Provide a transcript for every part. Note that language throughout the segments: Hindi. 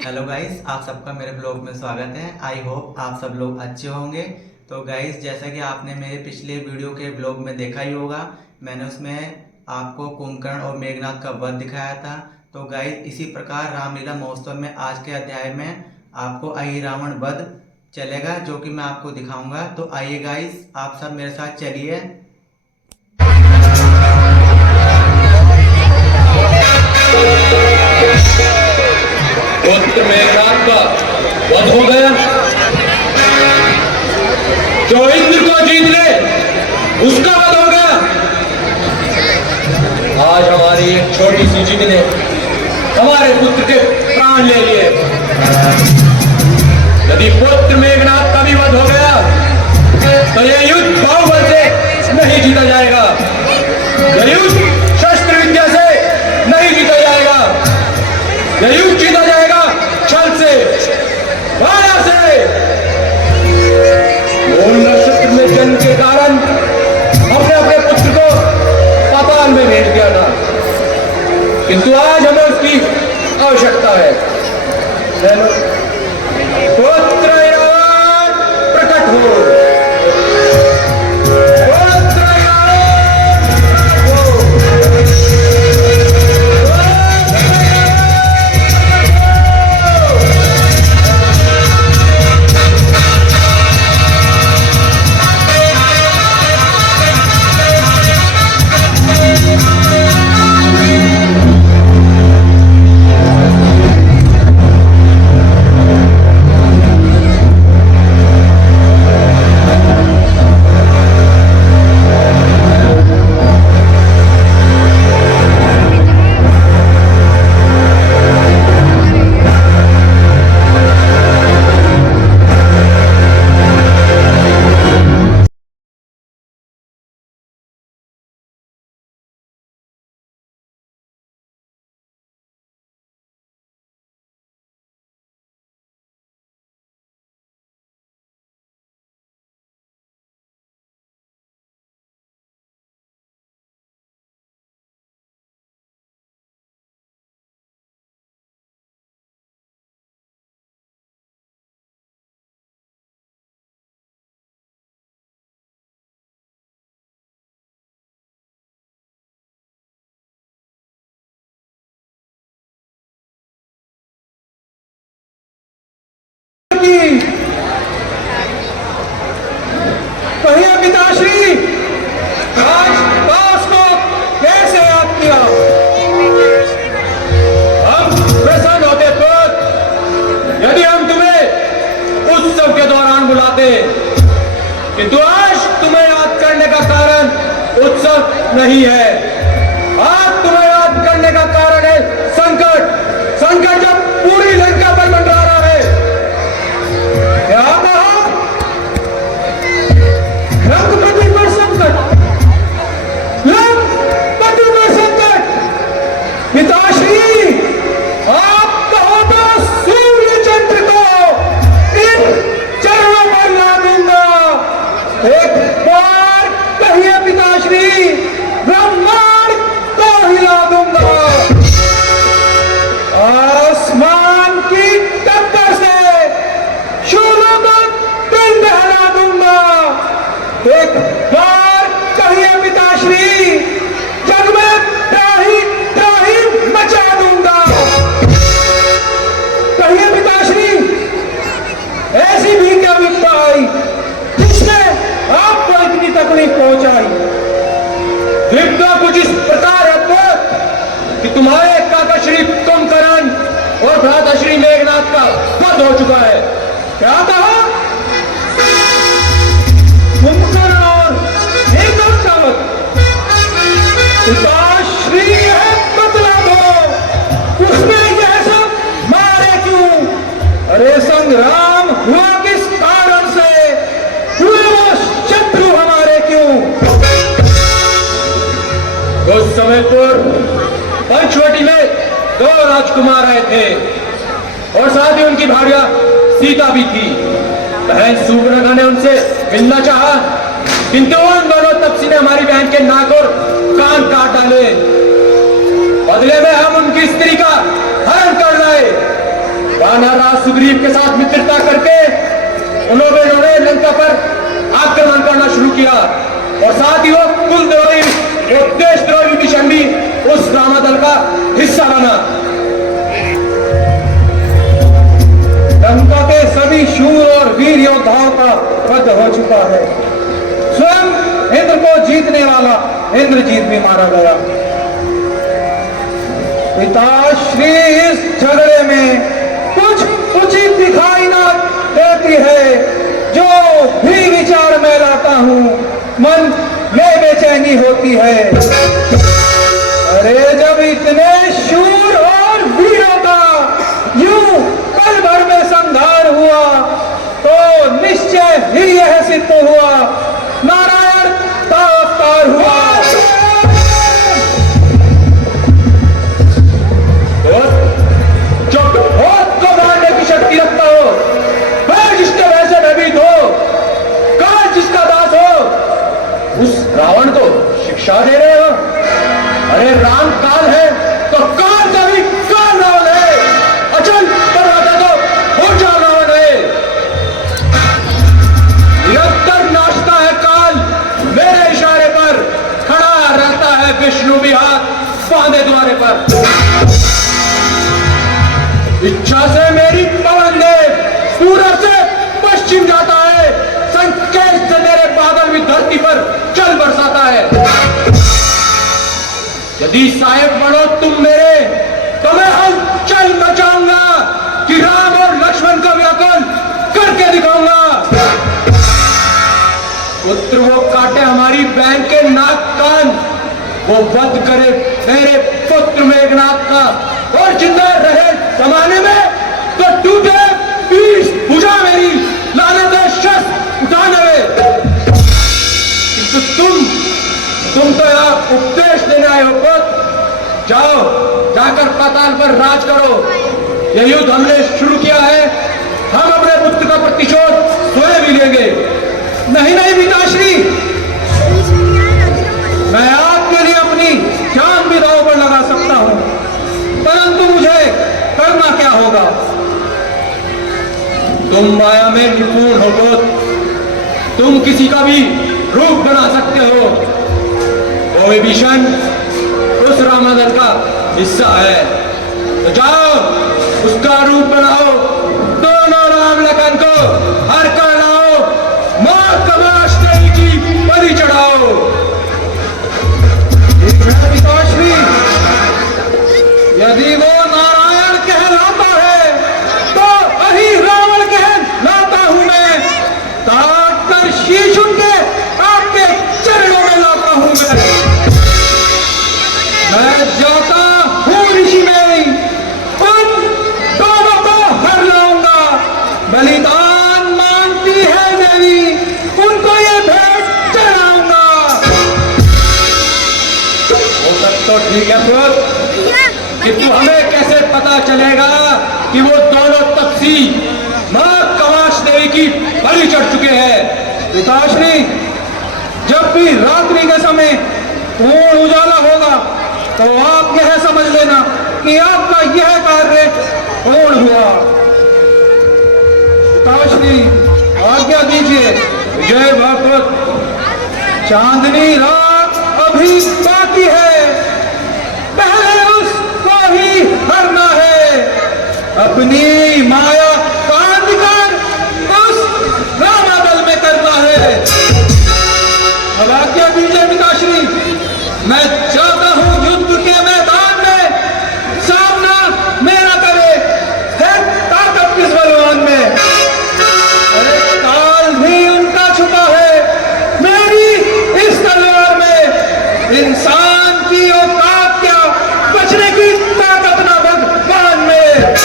हेलो गाइस, आप सबका मेरे ब्लॉग में स्वागत है। आई होप आप सब लोग अच्छे होंगे। तो गाइस, जैसा कि आपने मेरे पिछले वीडियो के ब्लॉग में देखा ही होगा, मैंने उसमें आपको कुंभकर्ण और मेघनाथ का वध दिखाया था। तो गाइस, इसी प्रकार रामलीला महोत्सव में आज के अध्याय में आपको अहि रावण वध चलेगा, जो कि मैं आपको दिखाऊंगा। तो आइए गाइस, आप सब मेरे साथ चलिए। पुत्र मेघनाथ का वध हो गया। जो इंद्र को जीत ले उसका वध हो गया। आज हमारी एक छोटी सी जीत ने हमारे पुत्र के प्राण ले लिए। यदि पुत्र मेघनाथ का भी वध हो गया तो यह युद्ध बाहुबल से नहीं जीता जाएगा। यह युद्ध शस्त्र विद्या से नहीं जीता जाएगा। यह युद्ध जीता जाएगा छल से, माया से। मूल नक्षत्र में जन्म के कारण हमने अपने पुत्र को पाताल में भेज दिया था, किंतु आज हमें उसकी आवश्यकता है। पुत्र प्रकट हो। कहिए पिताश्री, आज दास को कैसे याद किया? हम प्रसन्न होते पुत्र यदि हम तुम्हें उत्सव के दौरान बुलाते, किंतु आज तुम्हें याद करने का कारण उत्सव नहीं है। आज तुम्हें याद करने का कारण है संकट। संकट जब पूरी लंका पर मंडरा रहा है। क्या कहा? रघुपति पर संकट, रघुपति पर संकट। पिताश्री, आप कहो तो सूर्य चंद्र को इन चरणों पर ला दूंगा। एक बार कहिए पिताश्री, ब्रह्मांड को हिला दूंगा। आसमान की टक्कर से शूरों को दिल दहला दूंगा। एक बार कहिए पिताश्री, जग में त्राही त्राही मचा दूंगा। कहिए पिताश्री, ऐसी भी क्या विपदा आई जिसने आपको इतनी तकलीफ पहुंचाई? विपदा कुछ इस प्रकार है कि तुम्हारे काका श्री कुंभकर्ण और भ्राता श्री मेघनाथ का वध हो चुका है। क्या कहा? कुंभकर्ण और मेघनाथ का वध? पिताश्री है, बतला दो, उसमें यह सब मारे क्यों? अरे संग्राम हुआ किस कारण से? हुए वो शत्रु हमारे क्यों? उस समय पर पंचवटी में 2 राजकुमार आए थे और साथ ही उनकी भार्या सीता भी थी। बहन सुवर्णा ने उनसे मिलना चाहा, किंतु उन दोनों तपसी ने हमारी बहन के नाक और कान काट डाले। बदले में हम उनकी स्त्री का हरण कर लाए। महाराज सुग्रीव के साथ मित्रता करके उन्होंने लंका पर आक्रमण करना शुरू किया और साथ ही वो कुलद्रोही वो देशद्रोही विभीषण भी उस रामादल का हिस्सा बना। लंका के सभी शूर और वीर योद्धाओं का वध हो चुका है। स्वयं इंद्र को जीतने वाला इंद्रजीत भी मारा गया। पिताश्री इस झगड़े में कुछ उचित दिखाई न देती है। जो भी विचार मैं लाता हूँ मन में बेचैनी होती है। अरे जब इतने शूर और वीरों का यूं पल भर में संहार हुआ तो निश्चय ही यह सिद्ध हुआ नारायण का अवतार हुआ। जो बहुत को मारने की शक्ति रखता हो, वह जिसके वैसे भयभीत हो, काल जिसका दास हो, उस रावण को शिक्षा दे रहे हो। अरे राम काल है तो काल का भी काल रावण है। अचल करवाता तो हो जा रावण है। निरंतर नाचता है काल मेरे इशारे पर, खड़ा रहता है विष्णु भी हाथ बांधे द्वारे पर। इच्छा से मेरी पवन देव पूरब से पश्चिम जाता है, संकेत से मेरे बादल भी धरती पर चल बरसाता है। यदि साहेब बनो तुम मेरे तो मैं हलचल मचाऊंगा कि राम और लक्ष्मण का व्याकुल करके दिखाऊंगा। पुत्र वो काटे हमारी बहन के नाक कान, वो वध करे मेरे पुत्र मेघनाथ का, और जिंदा रहे जमाने में तो टूटे पीस भुजा मेरी लानत है शस्त्र उठाने में। किंतु तुम तो यहाँ उपदेश देने आए हो पुत्र। जाओ जाकर पाताल पर राज करो। यह युद्ध हमने शुरू किया है, हम अपने पुत्र का प्रतिशोध स्वयं भी लेंगे। नहीं नहीं पिताश्री, मैं आपके लिए अपनी जान भी दांव पर लगा सकता हूं, परंतु मुझे करना क्या होगा? तुम माया में निपुण हो पुत्र, तुम किसी का भी रूप बना सकते हो। वो विभीषण उस रामादल का हिस्सा है, तो जाओ उसका रूप बनाओ, दोनों राम लखन को हर कर लाओ, मौत का वास्ते की बलि चढ़ाओ। पिताश्री, यदि वो नारायण कहलाता है तो वही रावण कहलाता हूं मैं। काट कर शीश उनके आपके चरणों में लाता हूं मैं जाता हूं ऋषि में, उन दोनों को हर लाऊंगा। बलिदान मांगती है देवी, उनको ये भेंट चढ़ाऊंगा। वो सब तो ठीक है पुत्र, किंतु हमें कैसे पता चलेगा कि वो दोनों तपसी मां कवाश देवी की बलि चढ़ चुके हैं? पिताश्री, जब भी रात्रि के समय पूर्ण उजाला होगा तो आप यह समझ लेना कि आपका यह कार्य पूर्ण हुआ। पिताश्री, आज्ञा दीजिए। जय भगवत। चांदनी रात अभी बाकी है, पहले उसको ही हरना है। अपनी माया कांड कर उस रामादल में करना है। अब आज्ञा दीजिए पिताश्री, मैं जाता हूं युद्ध के मैदान में। सामना मेरा करे है ताकत किस बलवान में। अरे काल भी उनका छुपा है मेरी इस तलवार में। इंसान की औकात क्या, बचने की ताकत ना भगवान में।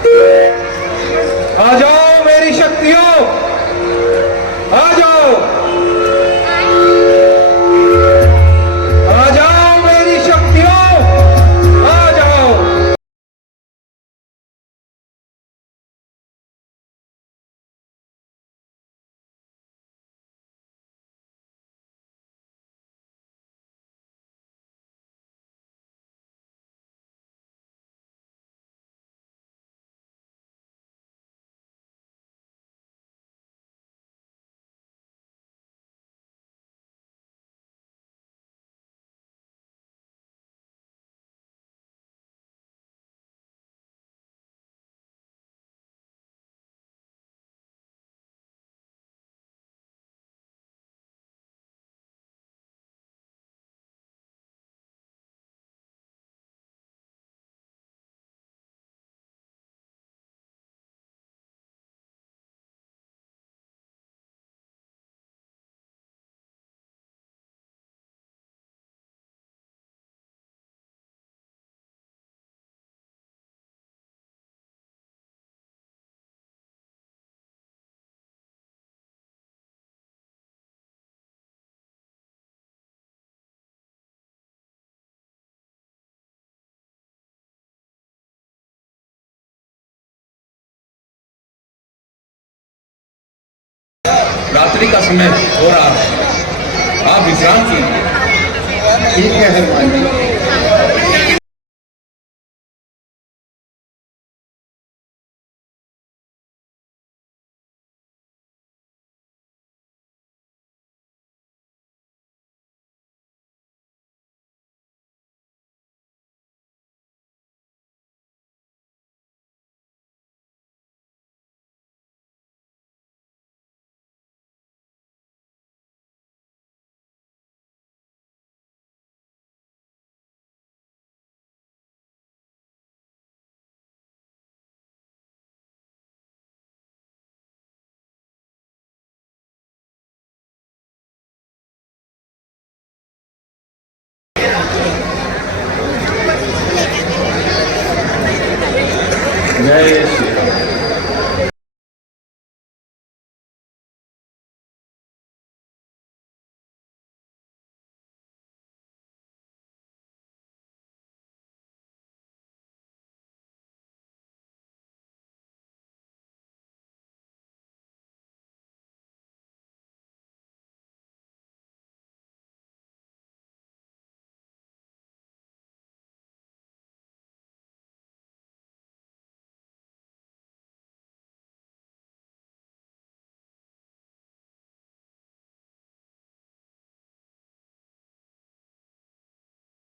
आ जाओ मेरी शक्तियों, आ जाओ, आ जाओ मेरी शक्तियों, आ जाओ। रात्रि का समय हो रहा है, आप विश्राम कीजिए। ठीक है हनुमान जी। जय श्री राम।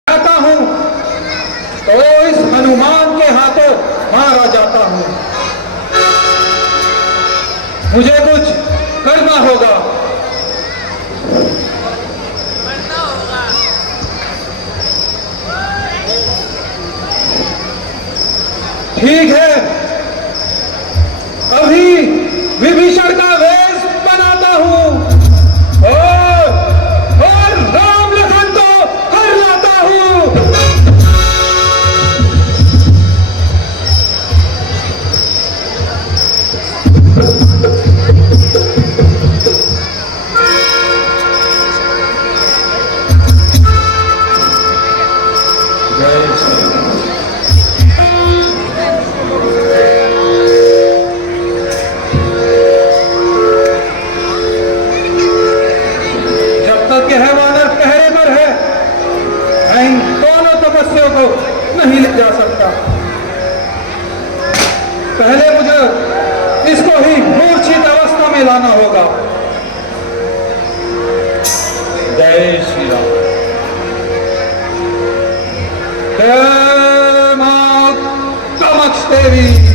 जाता हूं तो इस हनुमान के हाथों मारा जाता हूं। मुझे कुछ करना होगा। ठीक है, अभी विभीषण का वेश बनाता हूं और राम लखन को हर लाता हूं। जय श्री राम। को नहीं ले जा सकता। पहले मुझे इसको ही मूर्छित अवस्था में लाना होगा। जय श्री राम। जय मां कामाक्षी देवी।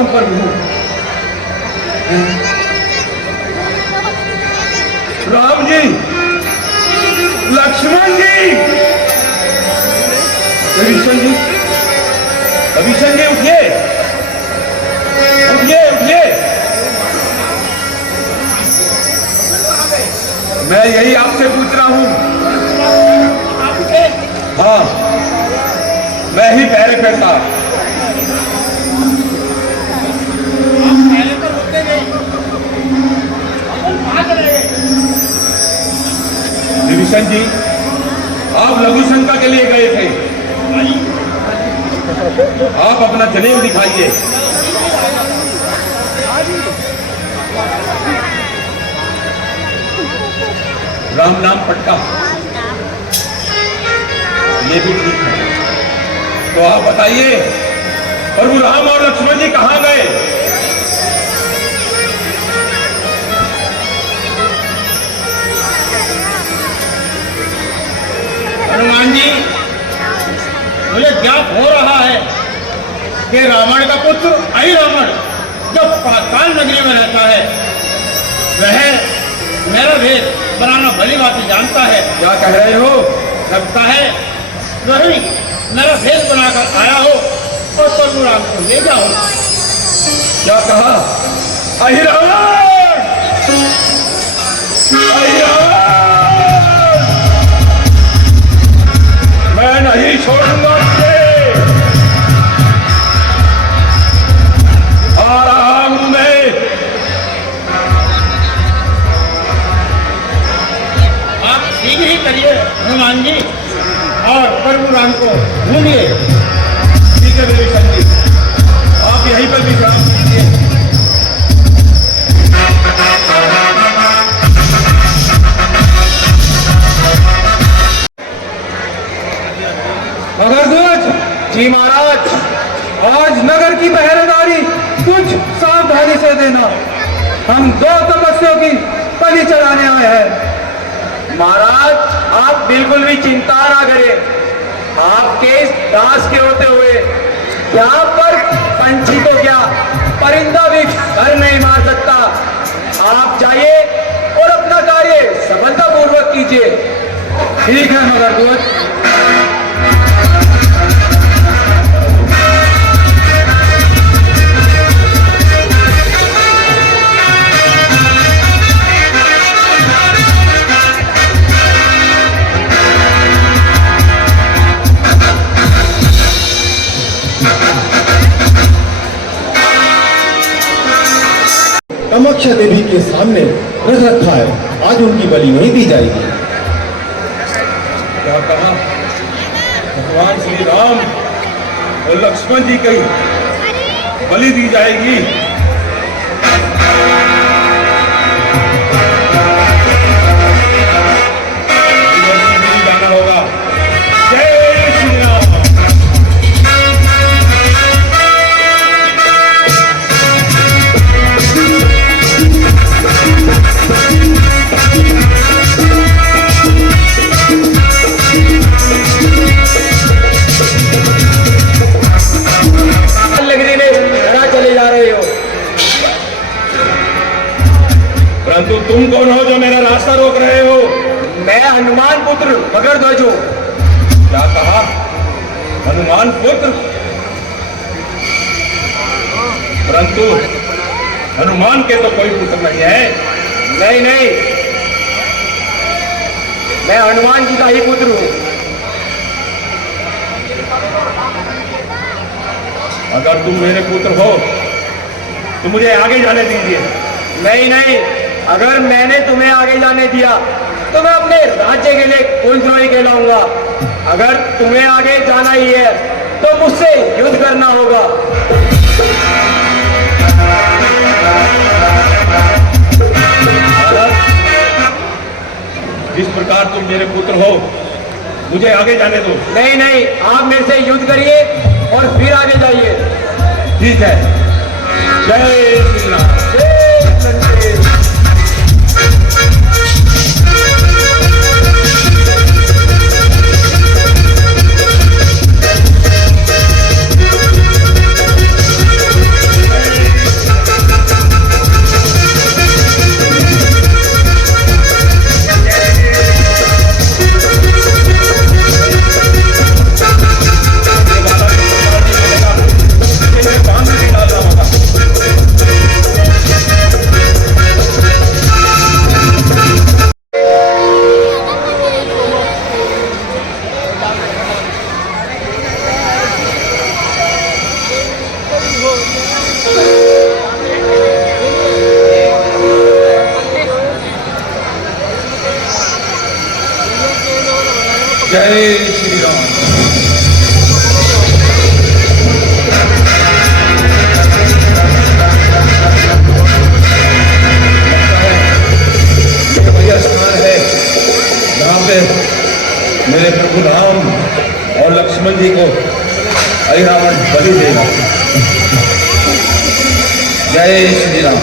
काम पर हूं। राम जी, लक्ष्मण जी, विभीषण जी, विभीषण जी उठिए, उठिए, उठिए। मैं यही आपसे पूछ रहा हूं। हाँ, मैं ही पहरे पे था। विभीषण जी, आप लघु शंका के लिए गए थे। आप अपना जनेऊ दिखाइए। राम नाम पटका, ये भी ठीक है। तो आप बताइए, प्रभु राम और लक्ष्मण जी कहां गए? हनुमान जी, मुझे ज्ञात हो रहा है कि रावण का पुत्र अहिरावण जो पाताल नगरी में रहता है, वह मेरा भेद बनाना भली बात जानता है। क्या कह रहे हो? लगता है वही मेरा भेद बनाकर आया हो और प्रभु राम को ले जाओ। क्या कहा? अहिरावण! अहिरावण! मैं नहीं छोड़ूंगा तुझे। आ रहा हूं मैं। आप शीघ्र ही करिए हनुमान जी और प्रभु राम को ढूंढिए। ठीक है विभीषण जी, आप यहीं पर विश्राम कीजिए। मगरध्वज जी महाराज, आज नगर की पहरेदारी कुछ सावधानी से देना। हम 2 तपस्वियों की बलि चढ़ाने आए हैं। महाराज, आप बिल्कुल भी चिंता ना करें। आपके इस दास के होते हुए यहाँ पर पंछी तो क्या, परिंदा भी घर नहीं मार सकता। आप जाइए और अपना कार्य सफलतापूर्वक कीजिए। ठीक है मगरध्वज। कामाख्या देवी के सामने रख रखा है, आज उनकी बलि नहीं दी जाएगी। क्या कहा? भगवान श्री राम और लक्ष्मण जी की बलि दी जाएगी। जाना होगा। जय श्री राम। परंतु तुम कौन हो जो मेरा रास्ता रोक रहे हो? मैं हनुमान पुत्र मगरध्वज हूं। क्या कहा? हनुमान पुत्र? परंतु हनुमान के तो कोई पुत्र नहीं है। नहीं नहीं, मैं हनुमान जी का ही पुत्र हूं। अगर तुम मेरे पुत्र हो तो मुझे आगे जाने दीजिए। नहीं नहीं, अगर मैंने तुम्हें आगे जाने दिया तो मैं अपने राज्य के लिए कुलद्रोही कहलाऊंगा। अगर तुम्हें आगे जाना ही है तो मुझसे युद्ध करना होगा। जिस प्रकार तुम मेरे पुत्र हो, मुझे आगे जाने दो। नहीं नहीं, आप मेरे से युद्ध करिए और फिर आगे जाइए। ठीक है। जय श्री राम। जय श्री राम। जय श्री राम। ये स्थान है जहाँ पे मेरे प्रभु राम और लक्ष्मण जी को अहिरावण बलि देगा। जय श्री राम।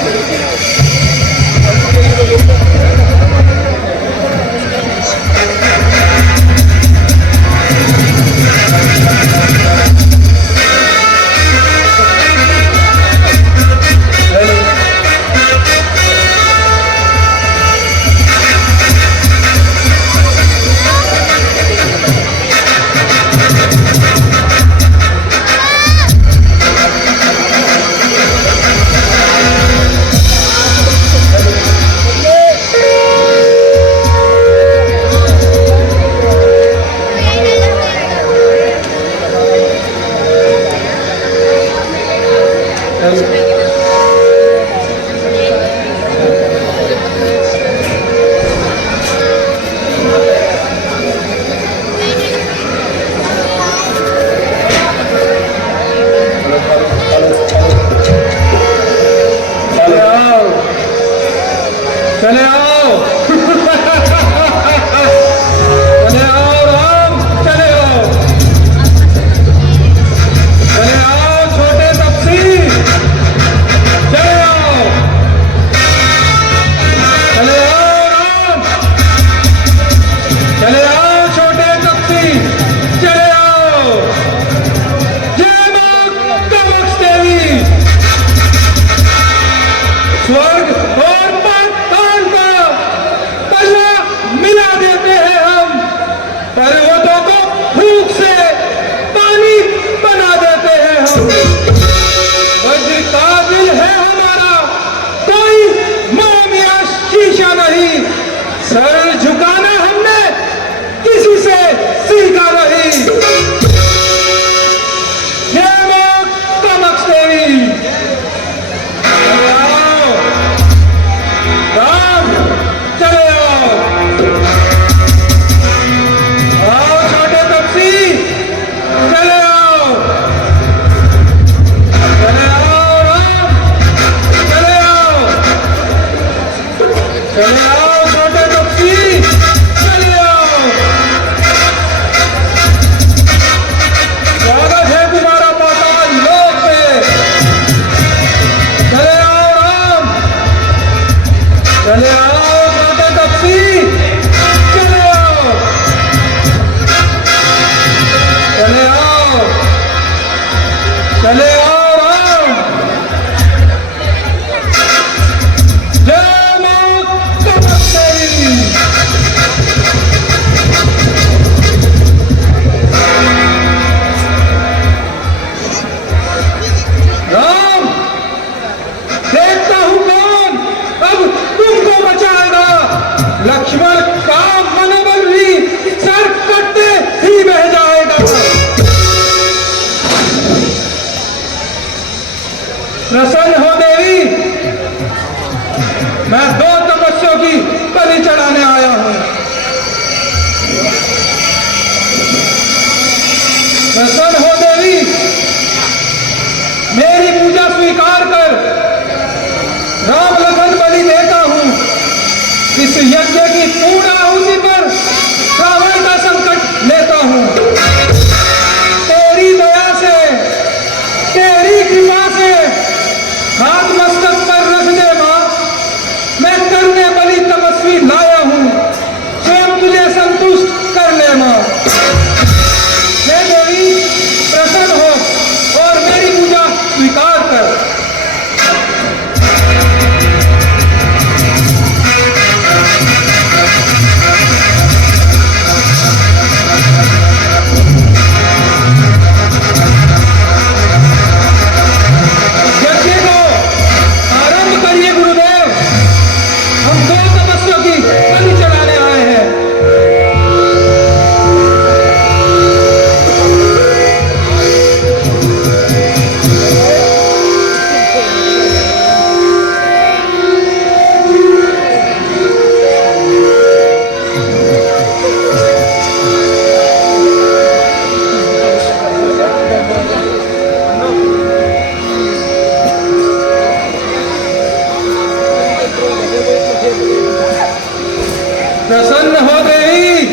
हो देवी,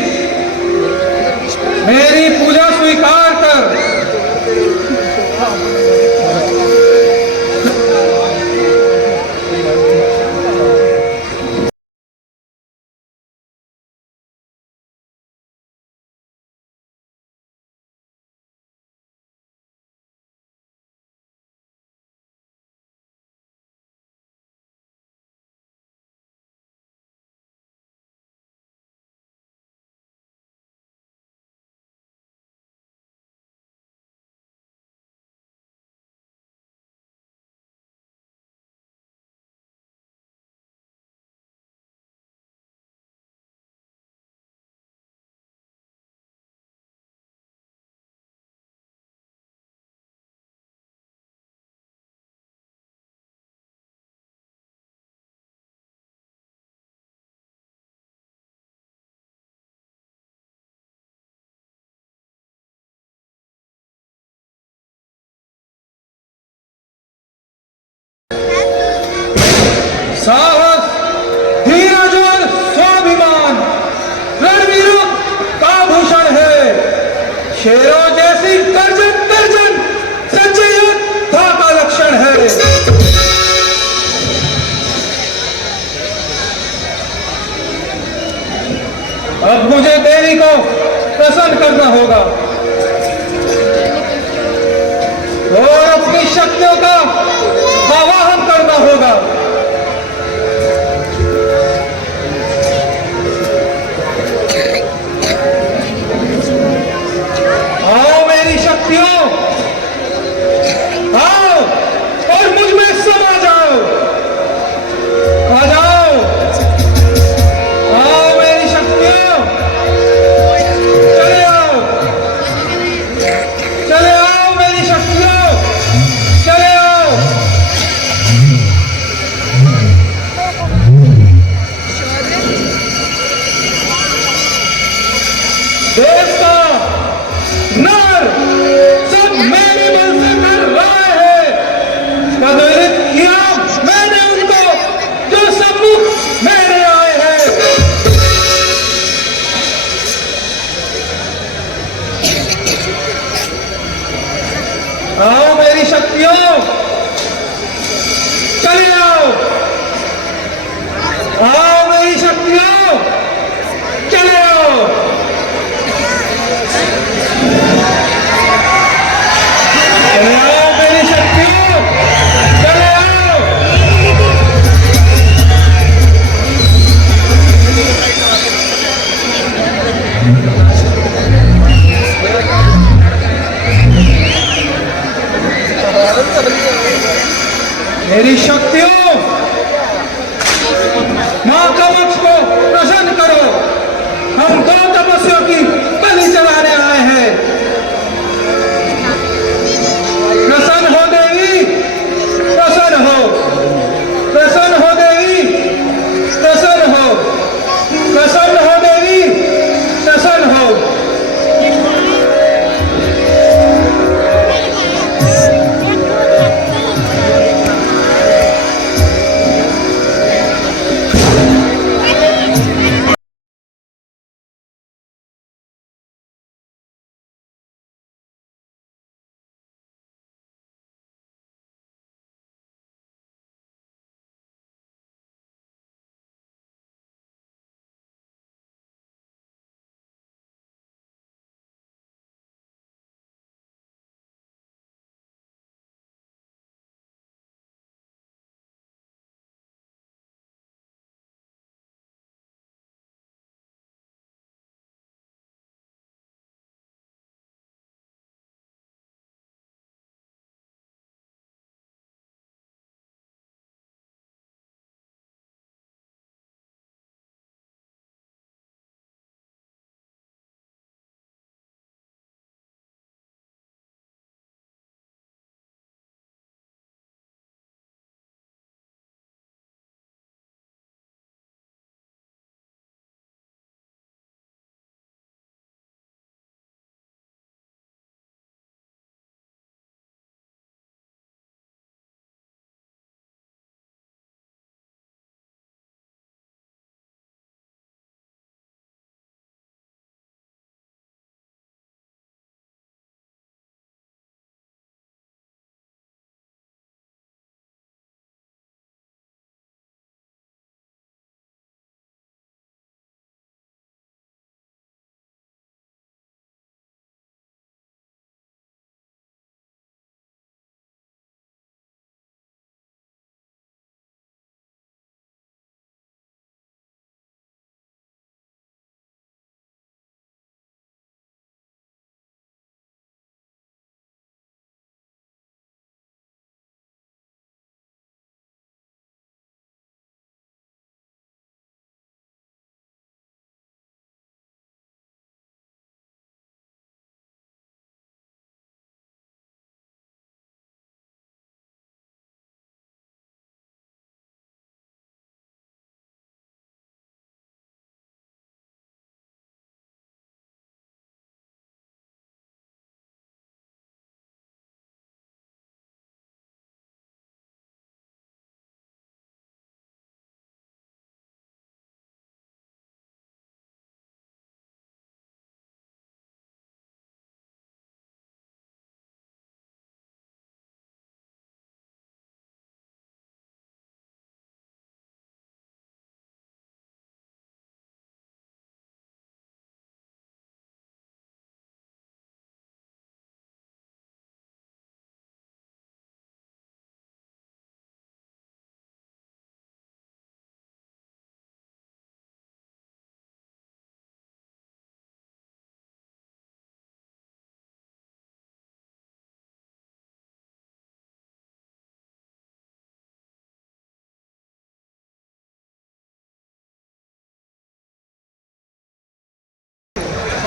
मेरी पूजा स्वीकार कर। साहस, धीरज और स्वाभिमान रणवीरों का भूषण है। शेरों जैसी गर्जन तर्जन सच्चे योद्धा का लक्षण है। अब मुझे देवी को प्रसन्न करना होगा और अपनी शक्तियों का आवाहन करना होगा। आओ मेरी शक्तियों, आओ और मुझ में समा जाओ। आ जाओ, आओ मेरी शक्तियों, चले आओ, चले आओ मेरी शक्तियों, चले आओ। देवता नर सब मेरे बल से कर रहा है। पदवित किया मैंने उनको जो सम्मुख मेरे आए हैं। आओ मेरी शक्तियों, चले आओ, आओ मेरी शक्तियों, चले आओ। चले आओ मेरी शक्तियों, चले आओ। मेरी शक्तियों, मां कवच को प्रसन्न करो। हम दो तपस्वियों की बलि चढ़ाने आए हैं। प्रसन्न हो देवी, प्रसन्न हो, प्रसन्न हो देवी, प्रसन्न हो, प्रसन्न हो देवी, प्रसन्न हो।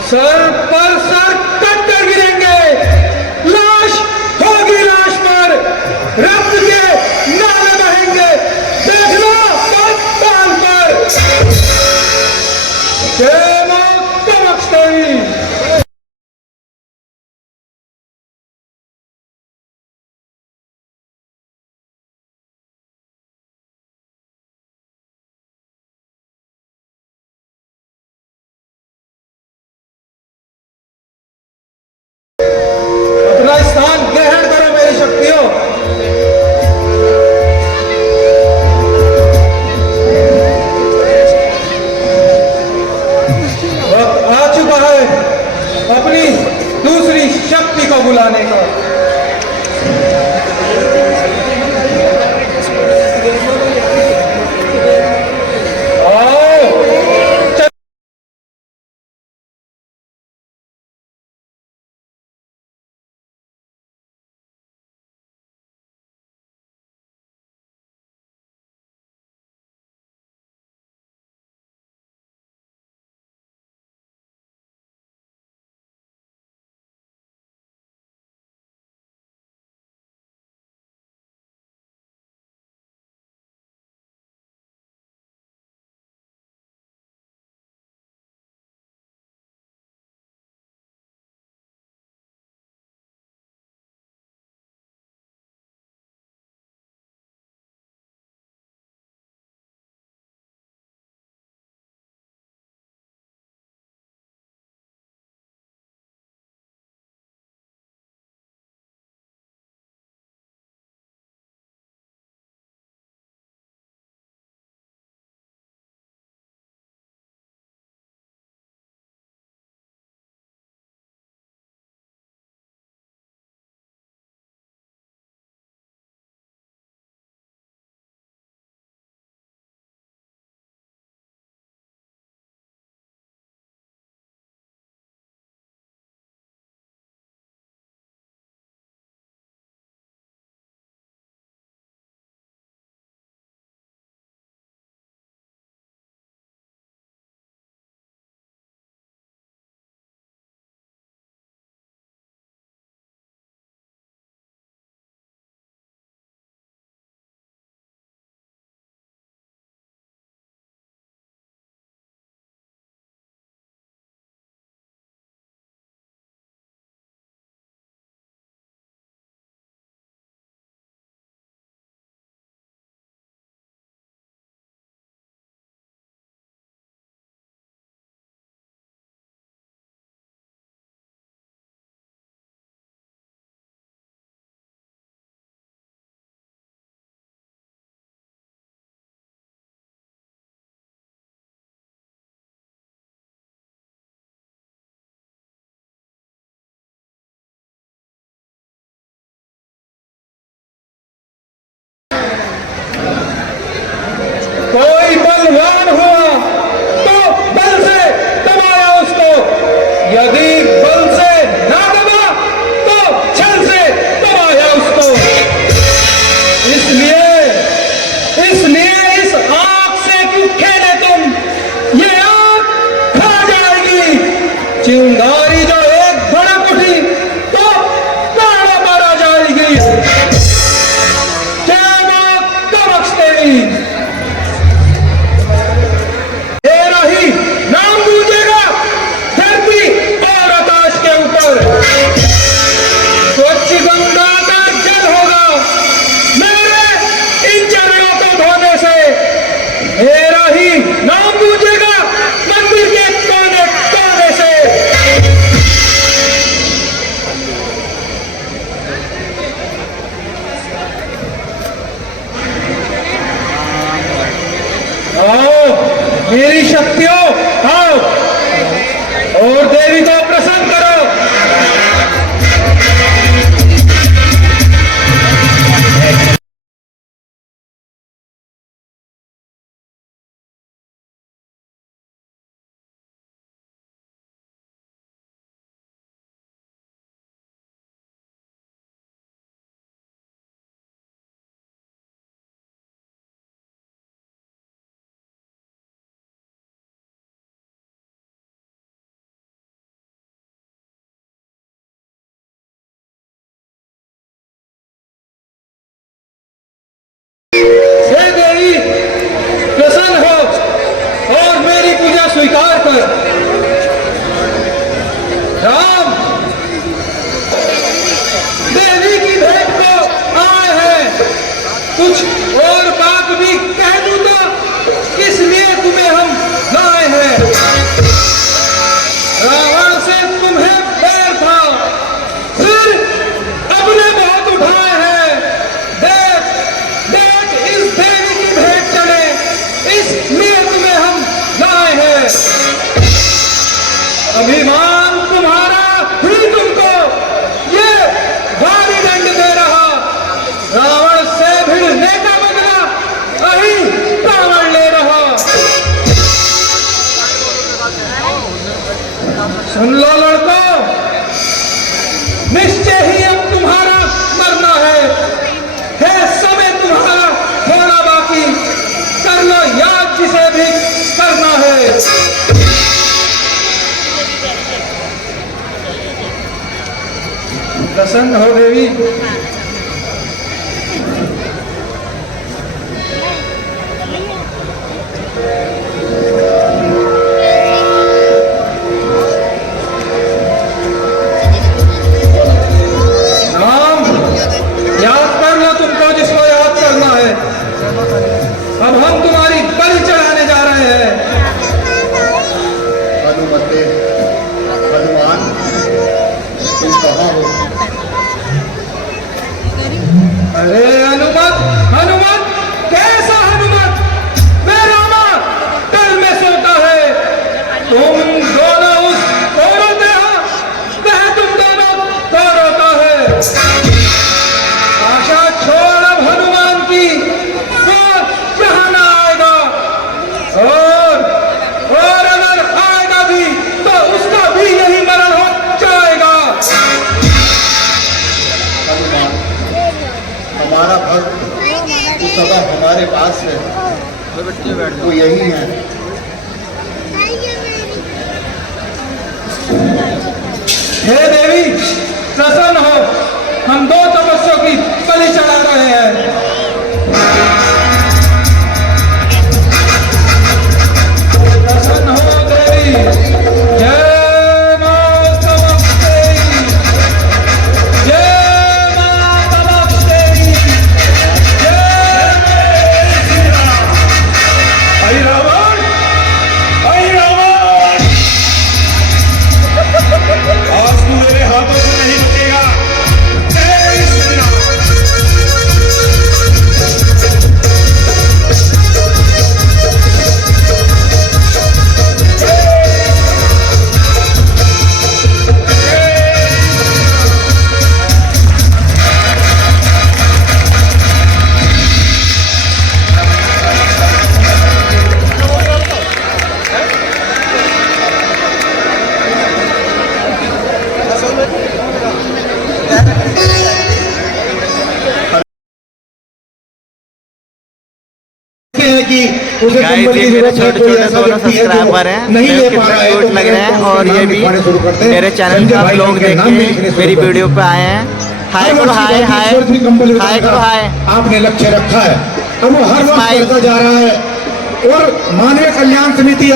सर पर सर कटकर गिरेंगे, लाश होगी लाश पर, रक्त के नाले बहेंगे, देखना पाताल पर। जय मां कामाख्या देवी। अपना स्थान ग्रहण करो मेरी शक्तियों। वक्त आ चुका है अपनी दूसरी शक्ति को बुलाने का। कोई बलवान हुआ तो बल से दबाया उसको, यदि बल से ना दबा तो छल से दबाया उसको। इसलिए इस आग से क्यों खेले तुम, ये आग खा जाएगी। चिंगारी जो एक भड़क उठी तो प्राणों पर आ जाएगी। जय मां कामाख्या देवी। तेरा ही नाम गूंजेगा धरती और आकाश के ऊपर। स्वच्छ गंगा का जल होगा मेरे इन चरणों को धोने से। मेरा ही नाम गूंजेगा मंदिर के कोने कोने से। अभिमान तुम्हारा ही तुमको ये भारी दंड दे रहा। रावण से भिड़ने का बदला अही रावण ले रहा। सुन लो लड़कों, निश्चय ही अब तुम्हारा मरना है समय तुम्हारा थोड़ा बाकी। कर लो याद जिसे भी करना है। प्रसन्न हो देवी। राम, याद कर लो तुमको जिसको याद करना है। अब हम तुम्हारी बलि चढ़ाने जा रहे हैं। हनुमते, हनुमान, तुम कहाँ हो? अरे हनुमत, हनुमत, कैसा हनुमत? मैं रामा तल में सोता है। तुम दोनों उस को रोते हो, वह तुम दोनों को रोता है। आशा छोड़ अब हनुमान की, तो यहाँ ना आएगा। और अगर आएगा भी तो उसका भी यही मरण हो जाएगा। हनुमान, हमारा भक्त जो सदा हमारे पास है वो यही है। हे देवी, प्रसन्न हो। हम दो तपस्या की बलि चढ़ा रहे हैं। प्रसन्न हो देवी। जय मां तमस्तेई, जय मां तमस्तेई, जय श्री राम। हरि रावण, हरि रावण, आज तू मेरे हाथों से नहीं बचेगा। जय श्री राम। कि उसे गाइस, कंबल ये की मेरे जरूरत है, छोटे कोई छोटे ऐसा दोनों व्यक्ति है जो सब्सक्राइबर हैं, नहीं ले कितने पा रहा है क्यूट तो लग रहे हैं। और ये भी मेरे चैनल का ब्लॉग देख के मेरी वीडियो पे आए हैं। हाय करो, हाय हाय हाय करो, हाय। आपने लक्ष्य रखा है, अब वो हर वक्त Smile. करता जा रहा है। और मानवीय कल्याण समिति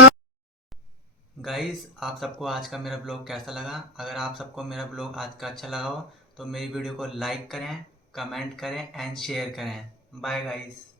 गाइस, आप सबको आज का मेरा ब्लॉग कैसा लगा? अगर आप सबको मेरा ब्लॉग आज का अच्छा लगा हो तो मेरी वीडियो को लाइक करें, कमेंट करें एंड शेयर करें। Bye guys.